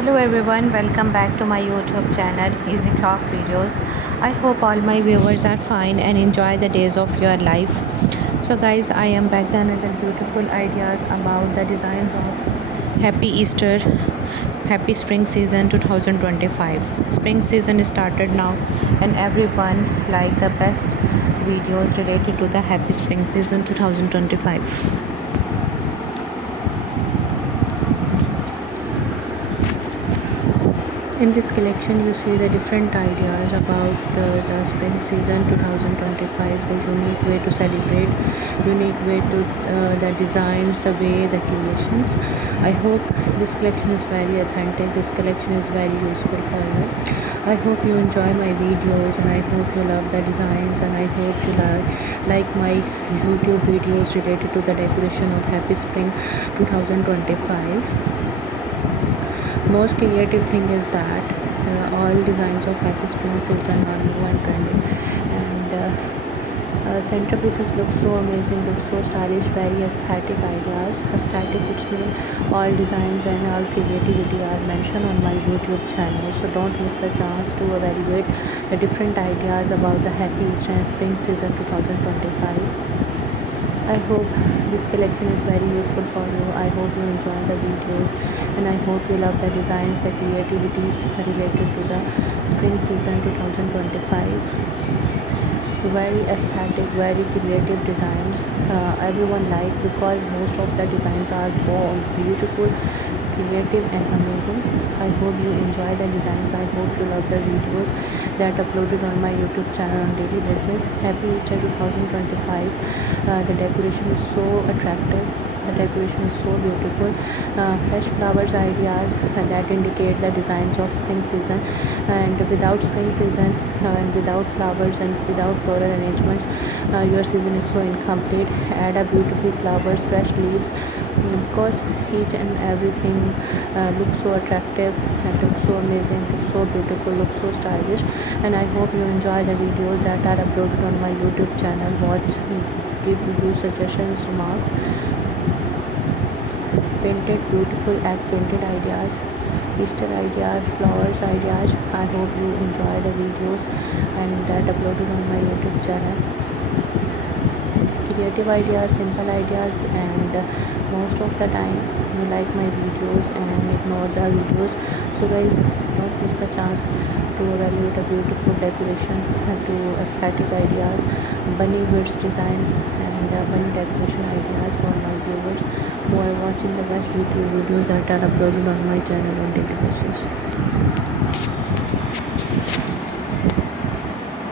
Hello everyone, welcome back to my YouTube channel Easy Craft Videos. I hope all my viewers are fine and enjoy the days of your life. So guys, I am back with another beautiful ideas about the designs of Happy Easter, Happy Spring Season 2025. Spring season started now and everyone like the best videos related to the Happy Spring Season 2025. In this collection, you see the different ideas about the spring season 2025, the unique way to celebrate, unique way to the designs, the way, the creations. I hope this collection is very authentic. This collection is very useful for you. I hope you enjoy my videos and I hope you love the designs and I hope you like my YouTube videos related to the decoration of Happy Spring 2025. Most creative thing is that all designs of Happy Spring season are new and trending, and centerpieces look so amazing, look so stylish, very aesthetic ideas. Aesthetic, which means all designs and all creativity are mentioned on my YouTube channel. So don't miss the chance to evaluate the different ideas about the Happy Easter and Spring season 2025. I hope this collection is very useful for you. I hope you enjoy the videos and I hope you love the designs, the creativity related to the spring season 2025. Very aesthetic, very creative designs. Everyone like because most of the designs are all beautiful, creative and amazing. I hope you enjoy the designs. I hope you love the videos that uploaded on my YouTube channel on daily basis. Happy Easter 2025. The decoration is so attractive. The decoration is so beautiful. Fresh flowers ideas that indicate the designs of spring season, and without spring season and without flowers and without floral arrangements, your season is so incomplete. Add a beautiful flowers, fresh leaves, because each and everything looks so attractive and looks so amazing, looks so beautiful, looks so stylish. And I hope you enjoy the videos that are uploaded on my YouTube channel. Watch, give you suggestions, remarks, painted beautiful egg painted ideas, Easter ideas, flowers ideas. I hope you enjoy the videos and that uploaded on my YouTube channel. Creative ideas, simple ideas, and most of the time you like my videos and ignore the videos. So guys, don't miss the chance to evaluate a beautiful decoration, to aesthetic ideas, bunny wreaths designs and bunny decoration ideas for my viewers who are watching the best YouTube videos that are uploaded on my channel on daily basis.